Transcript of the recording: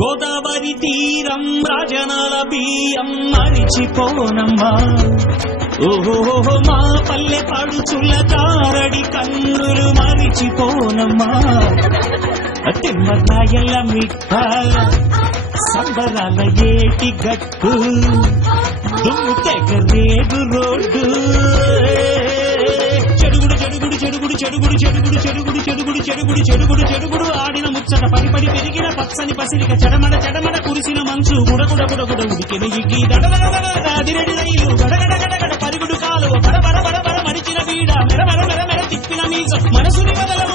గోదావరి తీరం రాజనాల బియ్యం మరిచిపోనమ్మా. ఓహో మా పల్లె పడుచుల తారడి కన్నులు మరిచిపోనమ్మా. తిమ్మరాయల మిట్ట సంబరాల ఏటి గట్టు దుమ్ము తెగ రేగు రోడ్డు. చెడుగుడు చెడుగుడు చెడుగుడు చెడుగుడు చెడుగుడు చెడుగుడు చెడుగుడు చెడుగుడు చెడుగుడు చెడుగుడు ఆడిన ముచ్చట పడి పడి పెరిగిన పచ్చని పసిరిక చెడమడ చెడమడ కురిసిన మంచు గుడగుడ గుడగుడ ఉడికిన ఇగ్గి దడదడదిరెడి రైలు గడగడగడగడ పరిగుడు కాలువ బడబడ బడబడ మరిచిన వీడ మెరమెర మెరమెర తిప్పిన మీస మనసుని బదలము